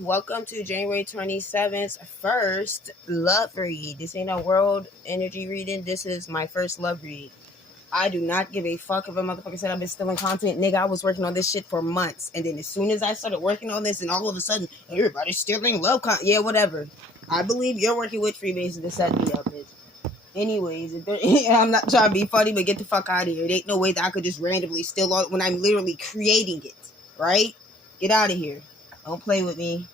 Welcome to January 27th first love read. This ain't a world energy reading. This is my first love read. I do not give a fuck if a motherfucker said I've been stealing content. Nigga, I was working on this shit for months. And then as soon as I started working on this and all of a sudden, everybody's stealing love content. Yeah, whatever. I believe you're working with Freemasons to set me up, bitch. Anyways, I'm not trying to be funny, but get the fuck out of here. There ain't no way that I could just randomly steal all when I'm literally creating it, right? Get out of here. Don't play with me.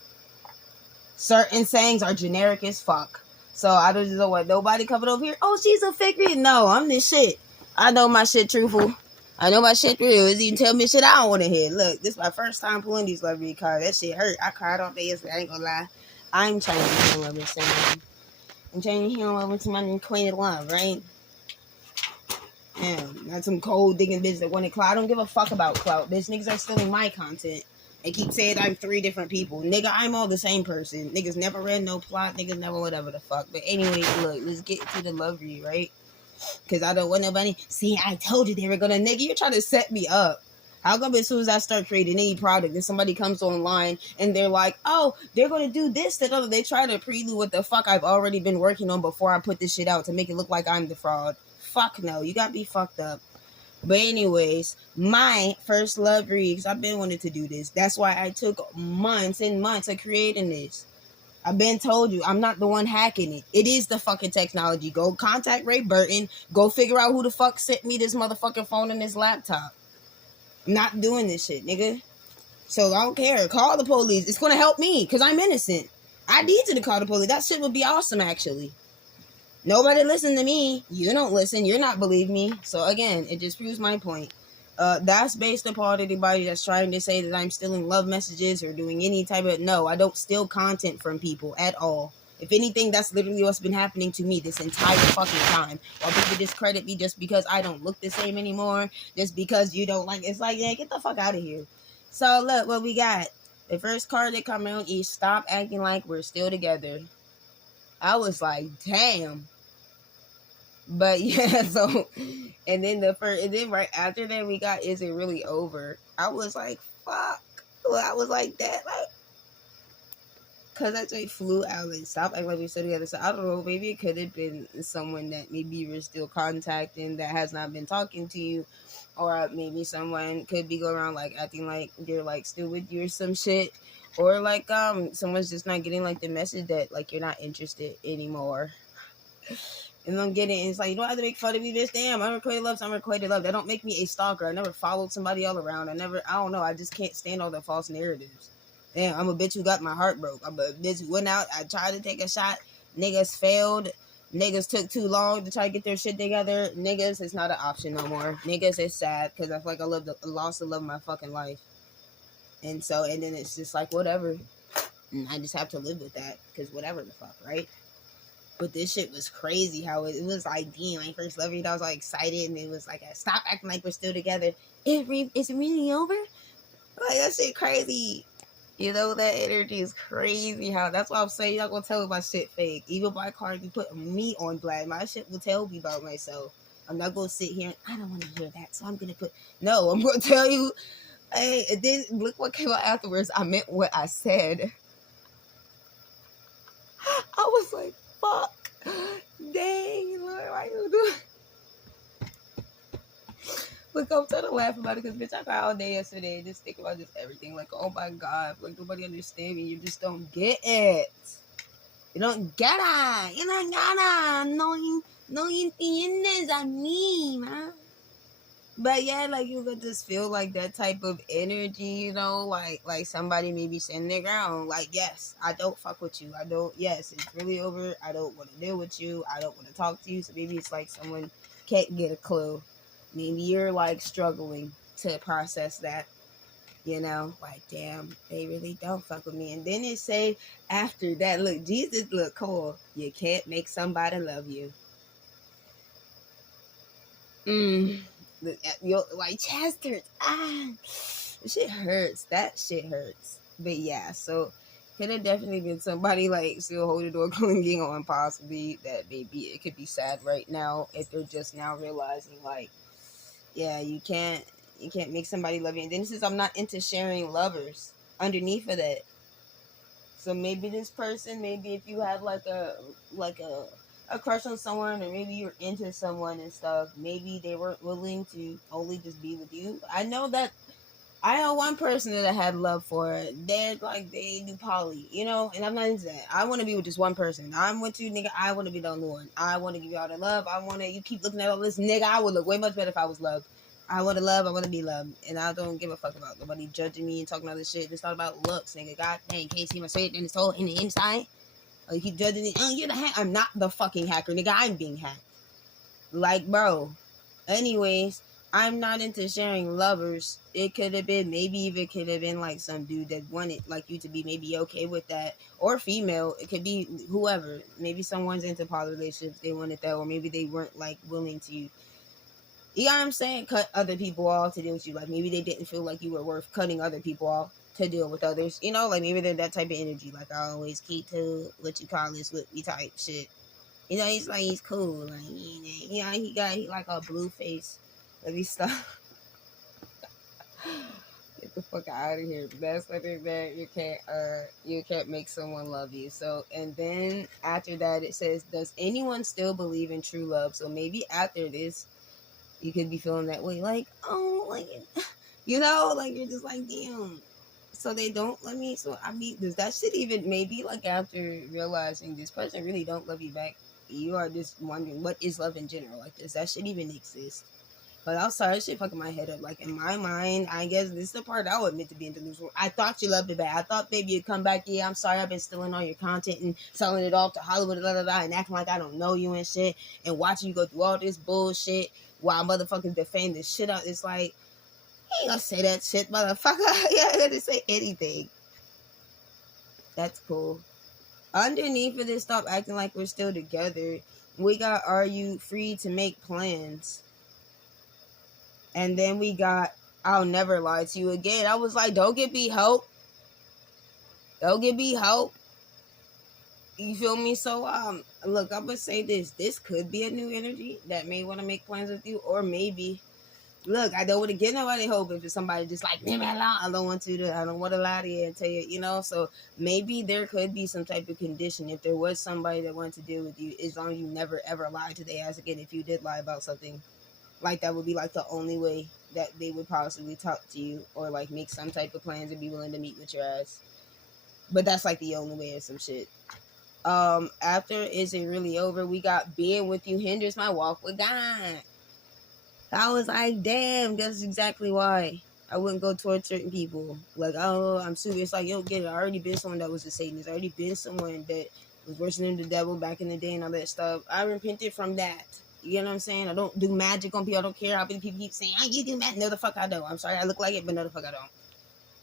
Certain sayings are generic as fuck. So I don't know what nobody coming over here. Oh, she's a fake read. No, I'm this shit. I know my shit truthful. I know my shit real. You can tell me shit I don't want to hear. Look, this is my first time pulling these love read cards. That shit hurt. I cried all day yesterday. I ain't gonna lie. I'm trying to heal love with someone. I'm trying to heal love with someone acquainted love, right? Damn, not some cold digging bitch that wanted clout. I don't give a fuck about clout. Bitch, niggas are stealing my content. They keep saying I'm 3 different people. Nigga, I'm all the same person. Niggas never read no plot. Niggas never whatever the fuck. But anyway, look, let's get to the love read, right? Because I don't want nobody. See, I told you they were gonna. Nigga, you're trying to set me up. How come as soon as I start creating any product, then somebody comes online and they're like, oh, they're gonna do this, that, other. They try to prelude what the fuck I've already been working on before I put this shit out to make it look like I'm the fraud. Fuck no, you got me fucked up. But anyways, my first love read, because I've been wanting to do this. That's why I took months and months of creating this. I've been told you, I'm not the one hacking it. It is the fucking technology. Go contact Ray Burton. Go figure out who the fuck sent me this motherfucking phone and this laptop. I'm not doing this shit, nigga. So I don't care. Call the police. It's going to help me because I'm innocent. I need you to call the police. That shit would be awesome, actually. Nobody listen to me. You don't listen. You're not believe me. So again, it just proves my point. That's based upon anybody that's trying to say that I'm stealing love messages or doing any type of... No, I don't steal content from people at all. If anything, that's literally what's been happening to me this entire fucking time. While people discredit me just because I don't look the same anymore, just because you don't like... It's like, yeah, get the fuck out of here. So look what we got. The first card that come out is Stop Acting Like We're Still Together. I was like, damn. But yeah, so, and then right after that we got Is It Really Over? I was like, fuck. Well, I was like that, like, because that joint flew out and Stop Acting Like We're Still Together. So I don't know, maybe it could have been someone that maybe you were still contacting that has not been talking to you, or maybe someone could be going around like acting like they're like still with you or some shit, or like someone's just not getting like the message that like you're not interested anymore. And I'm getting, it's like, you don't have to make fun of me, bitch. Damn, I'm requited love, so I'm requited love. That don't make me a stalker. I never followed somebody all around. I don't know. I just can't stand all the false narratives. Damn, I'm a bitch who got my heart broke. I'm a bitch who went out. I tried to take a shot. Niggas failed. Niggas took too long to try to get their shit together. Niggas is not an option no more. Niggas is sad because I feel like I lost the love of my fucking life. And so, and then it's just like, whatever. And I just have to live with that because whatever the fuck, right? But this shit was crazy how it was like, damn, my first love read, I was like excited, and it was like, Stop Acting Like We're Still Together. Is it really over? Like, that shit crazy. You know, that energy is crazy. How that's why I'm saying you're not gonna tell me my shit fake. Even by card, you put me on blast. My shit will tell me about myself. I'm not gonna sit here and I don't want to hear that, so I'm gonna put no. I'm gonna tell you, hey, then look what came out afterwards. I meant what I said. I was like, fuck. Dang, Lord, why you do it? Look, I'm trying to laugh about it because, bitch, I cried all day yesterday and just think about just everything. Like, oh my God, like, nobody understand me. You just don't get it. You don't get it. You don't get it. No entiendes a mí, man. But yeah, like, you could just feel like that type of energy, you know, like somebody maybe standing their ground. Like, yes, I don't fuck with you. Yes, it's really over. I don't want to deal with you. I don't want to talk to you. So maybe it's like someone can't get a clue. Maybe you're like struggling to process that, you know, like, damn, they really don't fuck with me. And then it say after that, look, Jesus, look, cool. You can't make somebody love you. My chest hurts. Shit hurts. That shit hurts. But yeah, so could have definitely been somebody like still holding or clinging on, possibly that maybe it could be sad right now if they're just now realizing like, yeah, you can't make somebody love you. And then it says I'm not into sharing lovers underneath of that. So maybe this person, maybe if you have like a crush on someone, or maybe you're into someone and stuff, maybe they weren't willing to only just be with you. I know that I know one person that I had love for. They're like, they do poly, you know, and I'm not into that. I want to be with just one person. I'm with you, nigga. I want to be the only one. I want to give you all the love. I want to, you keep looking at all this, nigga. I would look way much better if I was loved. I want to love. I want to be loved. And I don't give a fuck about nobody judging me and talking all this shit. It's not about looks, nigga. God dang, can't see my straight in the soul in the inside. Or you keep judging me. Oh, you're the hack. I'm not the fucking hacker, nigga. I'm being hacked. Like, bro. Anyways, I'm not into sharing lovers. It could have been, maybe even could have been like some dude that wanted like you to be maybe okay with that, or female. It could be whoever. Maybe someone's into poly relationships. They wanted that, or maybe they weren't like willing to. You know what I'm saying? Cut other people off to deal with you. Like maybe they didn't feel like you were worth cutting other people off to deal with others. You know, like maybe they're that type of energy. Like I always keep to what you call this with me type shit. You know, he's like, he's cool. Like, you know, he like a blue face. Let me stop. Get the fuck out of here. That's something that you can't make someone love you. So, and then after that, it says, does anyone still believe in true love? So maybe after this, you could be feeling that way. Like, oh, like, you know, like you're just like, damn. So they don't let me. So I mean, does that shit even, maybe like after realizing this person really don't love you back, you are just wondering what is love in general? Like, does that shit even exist? But I'm sorry, that shit fucking my head up. Like in my mind, I guess this is the part I would admit to being delusional. I thought you loved me back. I thought maybe you'd come back. Yeah, I'm sorry, I've been stealing all your content and selling it off to Hollywood, and acting like I don't know you and shit, and watching you go through all this bullshit while motherfuckers defame this shit out. It's like, he ain't gonna say that shit, motherfucker. Yeah, he didn't say anything. That's cool. Underneath of this, stop acting like we're still together. We got, are you free to make plans? And then we got, I'll never lie to you again. I was like, don't give me hope. Don't give me hope. You feel me? So, look, I'm gonna say this. This could be a new energy that may want to make plans with you, or maybe, look, I don't want to give nobody hope if it's somebody just like, leave me alone. I don't want to lie to you and tell you, you know. So maybe there could be some type of condition if there was somebody that wanted to deal with you, as long as you never ever lie to their ass again. If you did lie about something, like that would be like the only way that they would possibly talk to you, or like make some type of plans and be willing to meet with your ass. But that's like the only way or some shit. After is it really over? We got being with you hinders my walk with God. I was like, damn, that's exactly why I wouldn't go towards certain people. Like, oh, I'm super. It's like, yo, get it. I already been someone that was a Satanist. I already been someone that was worshiping the devil back in the day and all that stuff. I repented from that. You know what I'm saying? I don't do magic on people. I don't care how many people keep saying, oh, you do magic. No, the fuck I don't. I'm sorry, I look like it, but no, the fuck I don't.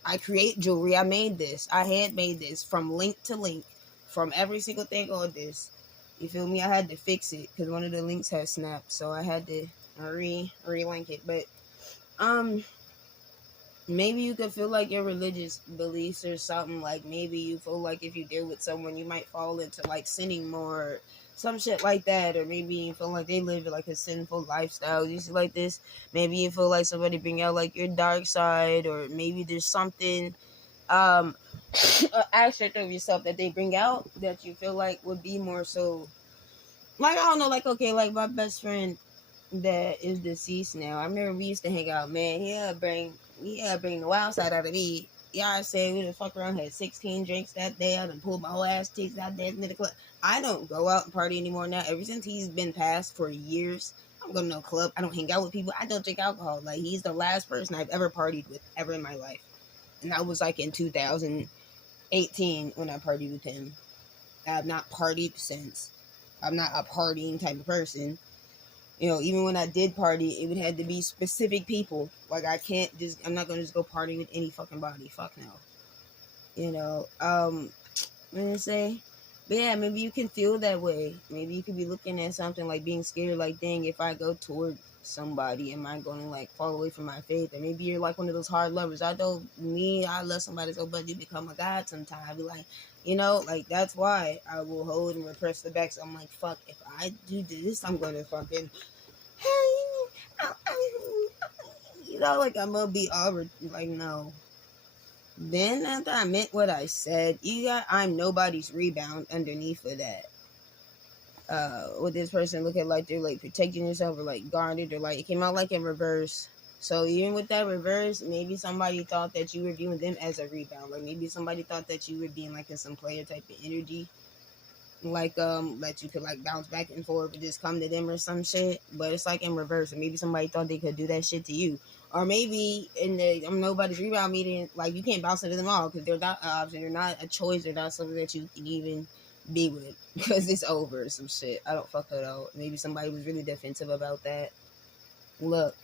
I create jewelry. I made this. I had made this from link to link, from every single thing on this. You feel me? I had to fix it because one of the links had snapped, so I had to re-link it. But maybe you could feel like your religious beliefs or something. Like maybe you feel like if you deal with someone, you might fall into like sinning more, some shit like that. Or maybe you feel like they live like a sinful lifestyle, you see, like this. Maybe you feel like somebody bring out like your dark side, or maybe there's something an aspect of yourself that they bring out that you feel like would be more so, like, I don't know, like, okay, like my best friend that is deceased now, I remember we used to hang out, man. Bring the wild side out of me. Yeah, I say we done fuck around, had 16 drinks that day. I done pulled my whole ass cheeks out there in the club. I don't go out and party anymore now. Ever since he's been passed for years, I don't go to no club. I don't hang out with people. I don't drink alcohol. Like, he's the last person I've ever partied with ever in my life. And that was like in 2018 when I partied with him. I have not partied since. I'm not a partying type of person. You know, even when I did party, it would have to be specific people. Like, I'm not going to just go party with any fucking body. Fuck no. You know, I'm going to say, but yeah, maybe you can feel that way. Maybe you could be looking at something like being scared, like, dang, if I go toward somebody, am I going to, like, fall away from my faith? And maybe you're like one of those hard lovers. I love somebody so much, you become a god sometimes. I be like, you know, like, that's why I will hold and repress the back. So I'm like, fuck, if I do this, I'm going to fucking, you know, like, I'm going to be over, like, no. Then after I meant what I said, you got I'm nobody's rebound underneath of that. With this person look at like they're like protecting yourself or like guarded or like it came out like in reverse. So even with that reverse, maybe somebody thought that you were viewing them as a rebound. Like maybe somebody thought that you were being like in some player type of energy. Like that you could like bounce back and forth and just come to them or some shit. But it's like in reverse. Or maybe somebody thought they could do that shit to you. Or maybe in the I'm nobody's rebound meeting, like you can't bounce into them all because they're not an option, they're not a choice, they're not something that you can even be with because it's over or some shit. I don't fuck it out. Maybe somebody was really defensive about that. Look,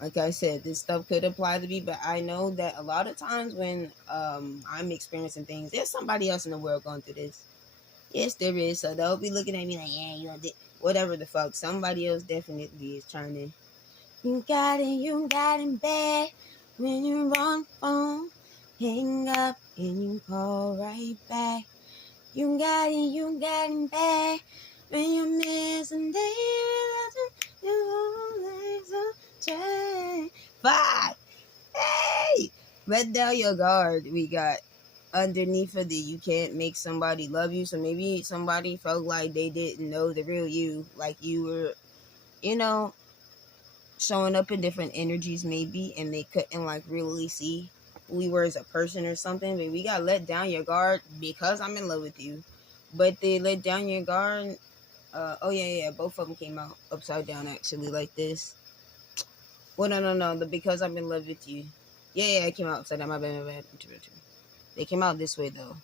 like I said, this stuff could apply to me, but I know that a lot of times when I'm experiencing things, there's somebody else in the world going through this. Yes, there is. So they'll be looking at me like, yeah, you know, whatever the fuck. Somebody else definitely is trying to. You got it bad when you're on phone. Hang up and you call right back. You got it bad when you're missing day. Five. Hey, let down your guard. We got underneath of the you can't make somebody love you. So maybe somebody felt like they didn't know the real you, like you were, you know, showing up in different energies maybe, and they couldn't like really see who we were as a person or something. But we got let down your guard because I'm in love with you. But they let down your guard. Oh yeah, both of them came out upside down actually, like this. Well, no, the because I'm in love with you. Yeah, it came out upside down. My bad. They came out this way though.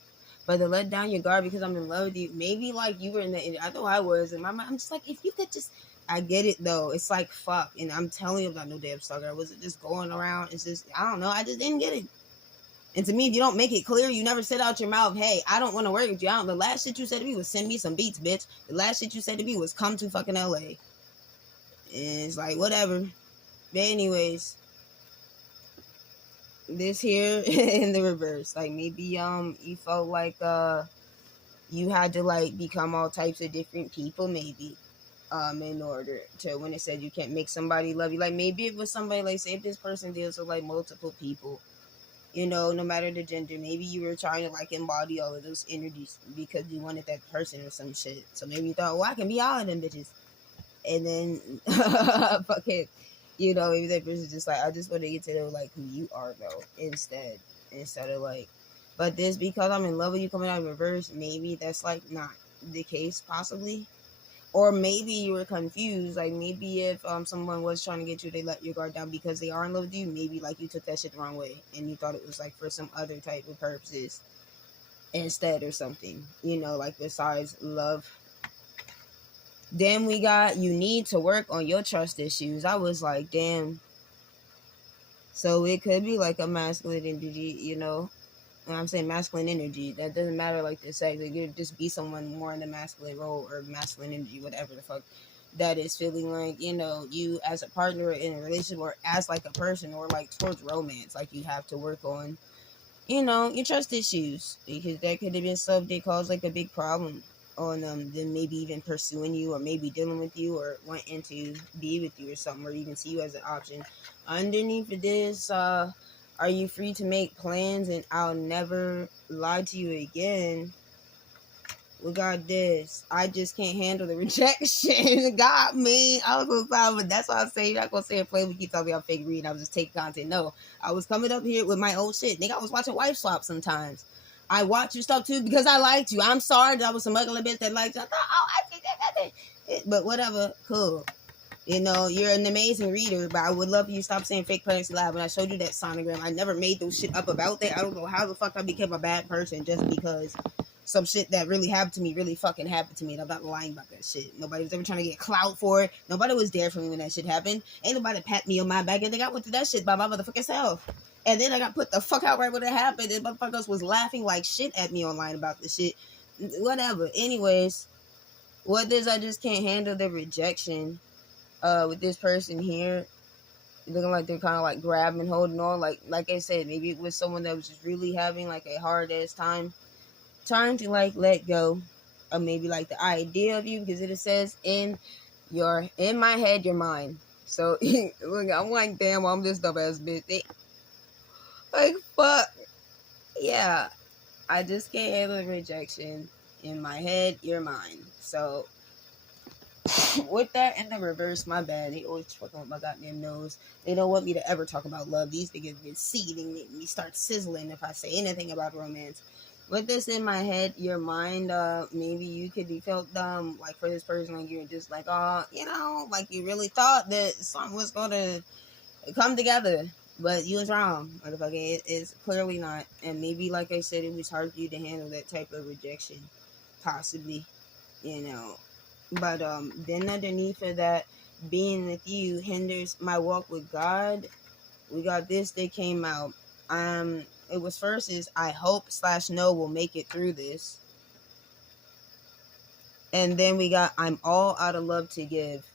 But to let down your guard because I'm in love with you, maybe like you were in the. I know I was in my mind. I'm just like, if you could just. I get it though. It's like fuck, and I'm telling you about no damn stalker. I wasn't just going around. It's just I don't know. I just didn't get it. And to me, if you don't make it clear, you never said out your mouth, "Hey, I don't want to work with you." I don't. The last shit you said to me was send me some beats, bitch. The last shit you said to me was come to fucking LA. And it's like whatever. But anyways, this here in the reverse, like maybe you felt like you had to like become all types of different people maybe in order to when it said you can't make somebody love you, like maybe it was somebody like say if this person deals with like multiple people, you know, no matter the gender, maybe you were trying to like embody all of those energies because you wanted that person or some shit. So maybe you thought, well, I can be all of them bitches, and then fuck it, you know, maybe that person's just like, I just want to get to know like who you are though, instead of like, but this because I'm in love with you coming out in reverse, maybe that's like not the case possibly. Or maybe you were confused, like maybe if someone was trying to get you, they let your guard down because they are in love with you. Maybe like you took that shit the wrong way and you thought it was like for some other type of purposes instead or something, you know, like besides love. Then we got you need to work on your trust issues. I was like, damn. So it could be like a masculine energy, you know. And I'm saying masculine energy. That doesn't matter like the sex. It could just be someone more in the masculine role or masculine energy, whatever the fuck that is, feeling like, you know, you as a partner in a relationship or as like a person or like towards romance, like you have to work on, you know, your trust issues because that could have been stuff that caused like a big problem on them maybe even pursuing you or maybe dealing with you or wanting to be with you or something or even see you as an option. Underneath of this, are you free to make plans and I'll never lie to you again? We got this. I just can't handle the rejection. It got me. I was gonna stop, but that's why I say you're not gonna say it plain. We keep talking about fake reading. I was just taking content. No, I was coming up here with my old shit. Nigga, I was watching Wife Swap sometimes. I watch your stuff too because I liked you. I'm sorry that I was some ugly bitch that liked you. I thought, oh, I think that. But whatever, cool. You know, you're an amazing reader, but I would love for you to stop saying fake pregnancy live. When I showed you that sonogram, I never made those shit up about that. I don't know how the fuck I became a bad person just because some shit that really happened to me really fucking happened to me, and I'm not lying about that shit. Nobody was ever trying to get clout for it. Nobody was there for me when that shit happened. Ain't nobody pat me on my back. And think I went through that shit by my motherfucking self. And then I got put the fuck out right when it happened, and motherfuckers was laughing like shit at me online about the shit. Whatever. Anyways, what is I just can't handle the rejection with this person here. Looking like they're kind of like grabbing, holding on. Like I said, maybe it was someone that was just really having like a hard ass time trying to like let go of maybe like the idea of you, because it says in my head you're mine. So look, I'm like, damn, I'm this dumb ass bitch. Like fuck. Yeah, I just can't handle the rejection. In my head, you're mine. So with that in the reverse, my bad. They always fucking with my goddamn nose. They don't want me to ever talk about love. These niggas been seething, make me start sizzling if I say anything about romance. With this in my head, your mind, maybe you could be felt dumb, like for this person, like you're just like, oh, you know, like you really thought that something was gonna come together, but you was wrong, motherfucker. It's clearly not, and maybe, like I said, it was hard for you to handle that type of rejection, possibly, you know. But then underneath of that, being with you hinders my walk with God. We got this that came out. It was first is I hope / know we'll make it through this, and then we got I'm all out of love to give.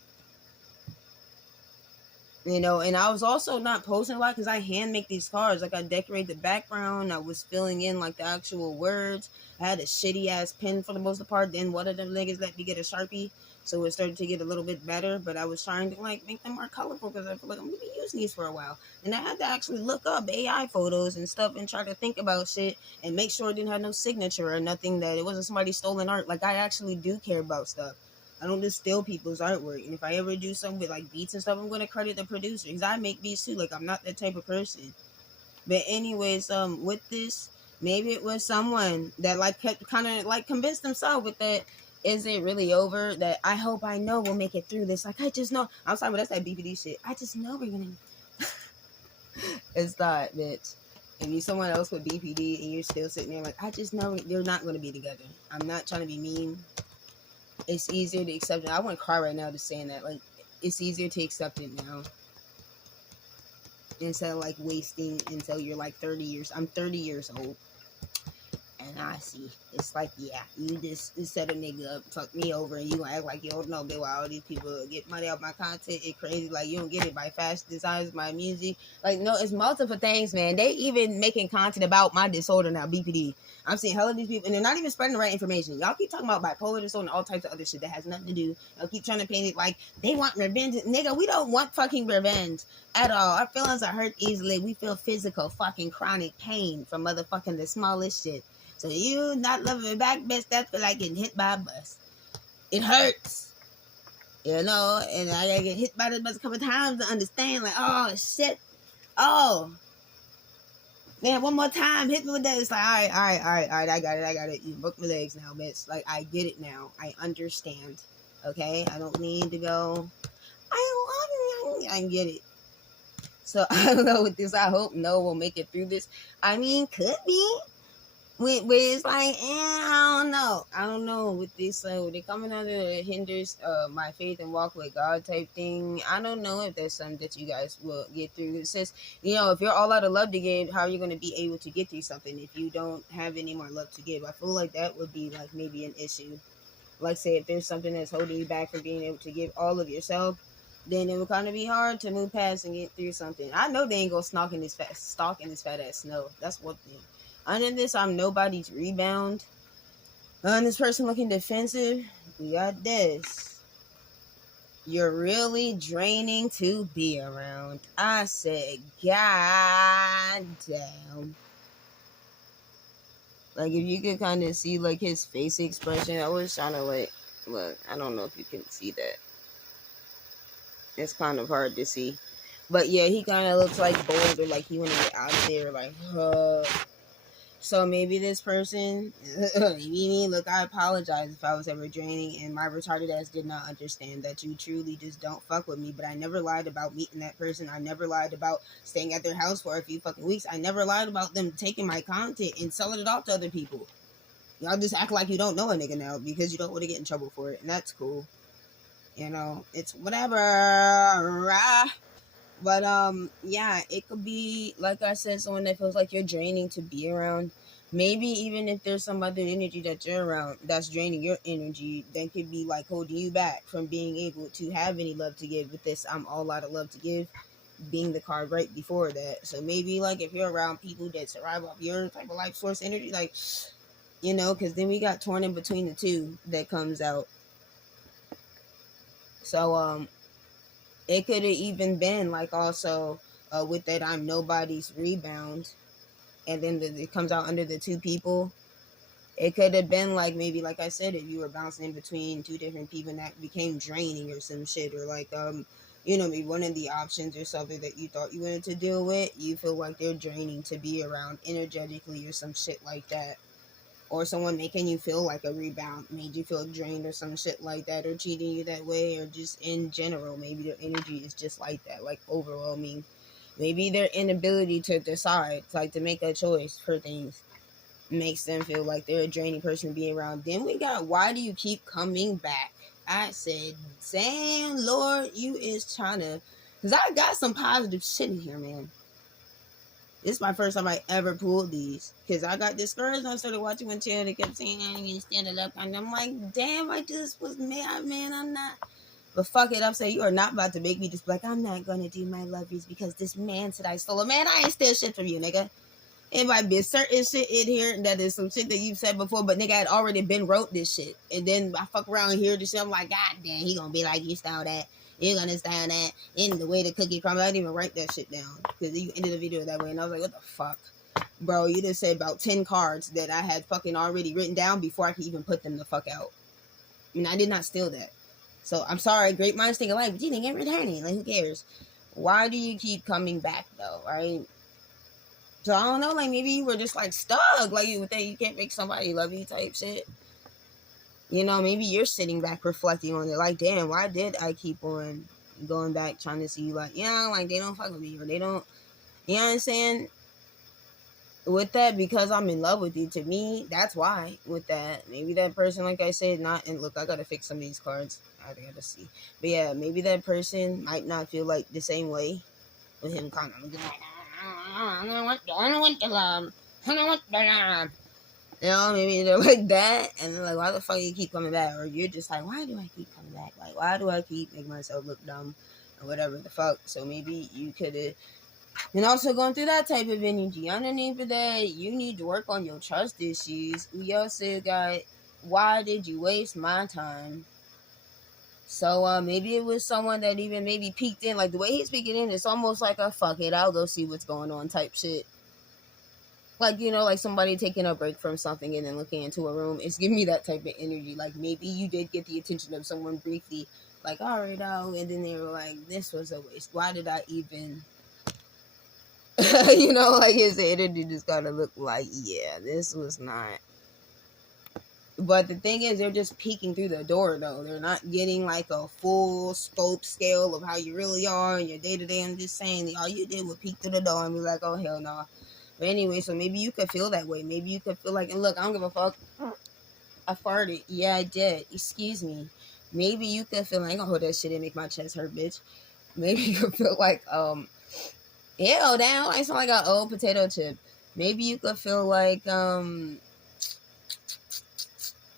You know, and I was also not posting a lot because I hand make these cards. Like, I decorate the background. I was filling in, like, the actual words. I had a shitty ass pen for the most part. Then one of them niggas let me get a Sharpie. So it started to get a little bit better. But I was trying to, like, make them more colorful because I feel like I'm going to be using these for a while. And I had to actually look up AI photos and stuff and try to think about shit and make sure it didn't have no signature or nothing, that it wasn't somebody's stolen art. Like, I actually do care about stuff. I don't just steal people's artwork. And if I ever do something with like beats and stuff, I'm gonna credit the producer because I make beats too. Like, I'm not that type of person. But anyways, with this, maybe it was someone that like kept kind of like convinced themselves with that. Is it really over? That I hope I know we'll make it through this. Like, I just know. I'm sorry, but that's that BPD shit. I just know we're gonna. It's not, bitch. If you someone else with BPD and you're still sitting there like, I just know they're not gonna be together. I'm not trying to be mean. It's easier to accept it. I want to cry right now just saying that. Like, it's easier to accept it now instead of like wasting until you're like 30 years. I'm 30 years old. And I see. It's like, yeah, you just set a nigga up, fuck me over, and you gonna act like you don't know me while all these people get money off my content. It's crazy. Like, you don't get it by fashion designs, my music. Like, no, it's multiple things, man. They even making content about my disorder now, BPD. I'm seeing hell of these people, and they're not even spreading the right information. Y'all keep talking about bipolar disorder and all types of other shit that has nothing to do. Y'all keep trying to paint it like they want revenge. Nigga, we don't want fucking revenge at all. Our feelings are hurt easily. We feel physical, fucking chronic pain from motherfucking the smallest shit. So you not loving me back, bitch, that's like getting hit by a bus. It hurts. You know, and I gotta get hit by the bus a couple times to understand, like, oh, shit. Oh. Man, one more time, hit me with that. It's like, all right, I got it. You broke my legs now, bitch. Like, I get it now. I understand. Okay? I don't need to go, I get it. So, I don't know with this. I hope no we'll make it through this. I mean, could be. Where it's like, I don't know with this. So they're coming under the hinders my faith and walk with God type thing. I don't know if that's something that you guys will get through. It says, you know, if you're all out of love to give, how are you going to be able to get through something if you don't have any more love to give? I feel like that would be like maybe an issue. Like, say if there's something that's holding you back from being able to give all of yourself, then it would kind of be hard to move past and get through something. I know they ain't gonna stalk in this fat ass snow. That's one thing. Under this, I'm nobody's rebound. This person looking defensive. We got this. You're really draining to be around. I said, God damn. Like, if you could kind of see, like, his face expression. I was trying to, like, look. I don't know if you can see that. It's kind of hard to see. But, yeah, he kind of looks like bored or like he want to get out of there. Like, So maybe this person, look, I apologize if I was ever draining and my retarded ass did not understand that you truly just don't fuck with me. But I never lied about meeting that person. I never lied about staying at their house for a few fucking weeks. I never lied about them taking my content and selling it off to other people. Y'all just act like you don't know a nigga now because you don't want to get in trouble for it. And that's cool. You know, it's whatever. But yeah, it could be, like I said, someone that feels like you're draining to be around. Maybe even if there's some other energy that you're around that's draining your energy, that could be like holding you back from being able to have any love to give. With this, I'm all out of love to give, being the card right before that. So maybe like if you're around people that survive off your type of life source energy, like, you know, because then we got torn in between the two that comes out. So it could have even been like also with that I'm nobody's rebound. and then it comes out under the 2 people. It could have been like, maybe like I said, if you were bouncing in between 2 different people and that became draining or some shit, or like maybe one of the options or something that you thought you wanted to deal with, you feel like they're draining to be around energetically or some shit like that. Or someone making you feel like a rebound made you feel drained or some shit like that, or treating you that way, or just in general, maybe their energy is just like that, like overwhelming. Maybe their inability to decide, like to make a choice for things, makes them feel like they're a draining person to be around. Then we got, why do you keep coming back? I said, damn, Lord, you is trying to, because I got some positive shit in here, man. This is my first time I ever pulled these, because I got discouraged and I started watching one channel that kept saying, I ain't stand it up, and I'm like, damn, I just was mad, man, I'm not. But fuck it, I'm saying, you are not about to make me just like, I'm not gonna do my love reads because this man said I stole a man. I ain't steal shit from you, nigga. It might be certain shit in here that is some shit that you've said before, but nigga, I had already been wrote this shit. And then I fuck around here, this shit, I'm like, God damn, he gonna be like, you style that. You're gonna style that. In the way the cookie crumbles. I didn't even write that shit down, because you ended the video that way. And I was like, what the fuck? Bro, you just said about 10 cards that I had fucking already written down before I could even put them the fuck out. I mean, I did not steal that. So, I'm sorry, great minds think alike, but you didn't get returning. Like, who cares? Why do you keep coming back, though, right? So, I don't know, like, maybe you were just, like, stuck. Like, you would think you can't make somebody love you type shit. You know, maybe you're sitting back reflecting on it. Like, damn, why did I keep on going back trying to see, like, yeah, like, they don't fuck with me, or they don't, you know what I'm saying? With that, because I'm in love with you, to me, that's why. With that, maybe that person, like I said, not, and look, I gotta fix some of these cards. I gotta see. But yeah, maybe that person might not feel like the same way with him kind of like, I don't want the love. I don't want the love. You know, maybe they're like that, and they're like, why the fuck you keep coming back? Or you're just like, why do I keep coming back? Like, why do I keep making myself look dumb? Or whatever the fuck. So maybe you could have. And also going through that type of energy. Underneath of that, you need to work on your trust issues. We also got, why did you waste my time? So maybe it was someone that even maybe peeked in. Like the way he's speaking in, it's almost like a fuck it, I'll go see what's going on type shit. Like, you know, like somebody taking a break from something and then looking into a room. It's giving me that type of energy. Like maybe you did get the attention of someone briefly. Like, all right, and then they were like, this was a waste. Why did I even... you know, like his energy just gotta look like, yeah, this was not. But the thing is, they're just peeking through the door, though. They're not getting like a full scope scale of how you really are in your day to day. I'm just saying, all you did was peek through the door and be like, oh hell no. But anyway, so maybe you could feel that way. Maybe you could feel like, and look, I don't give a fuck. I farted. Yeah, I did. Excuse me. Maybe you could feel like, I ain't gonna hold that shit and make my chest hurt, bitch. Maybe you could feel like, ew, damn, I sound like an old potato chip. Maybe you could feel like you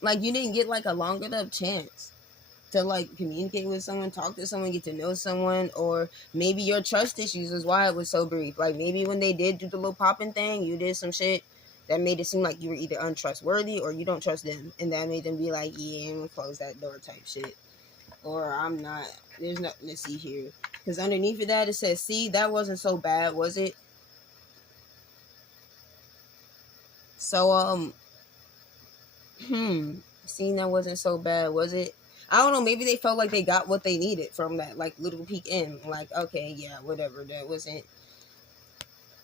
didn't get like a long enough chance to like communicate with someone, talk to someone, get to know someone, or maybe your trust issues is why it was so brief. Like maybe when they did do the little popping thing, you did some shit that made it seem like you were either untrustworthy or you don't trust them, and that made them be like, yeah, I'm gonna close that door type shit, or I'm not. There's nothing to see here. Because underneath of that, it says, see, that wasn't so bad, was it? So, seeing that wasn't so bad, was it? I don't know, maybe they felt like they got what they needed from that, like, little peek in. Like, okay, yeah, whatever, that wasn't,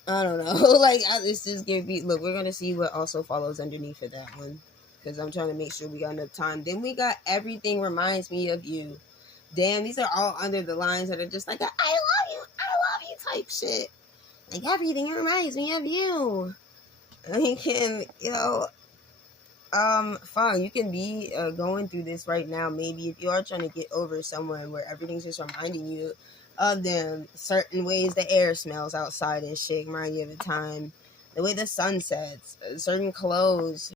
I don't know. Like, it's just gonna be, look, we're gonna see what also follows underneath of that one. Because I'm trying to make sure we got enough time. Then we got everything reminds me of you. Damn, these are all under the lines that are just like, I love you type shit. Like, everything reminds me of you. And you can, you know, fine, you can be going through this right now. Maybe if you are trying to get over someone where everything's just reminding you of them, certain ways the air smells outside and shit, remind you of the time, the way the sun sets, certain clothes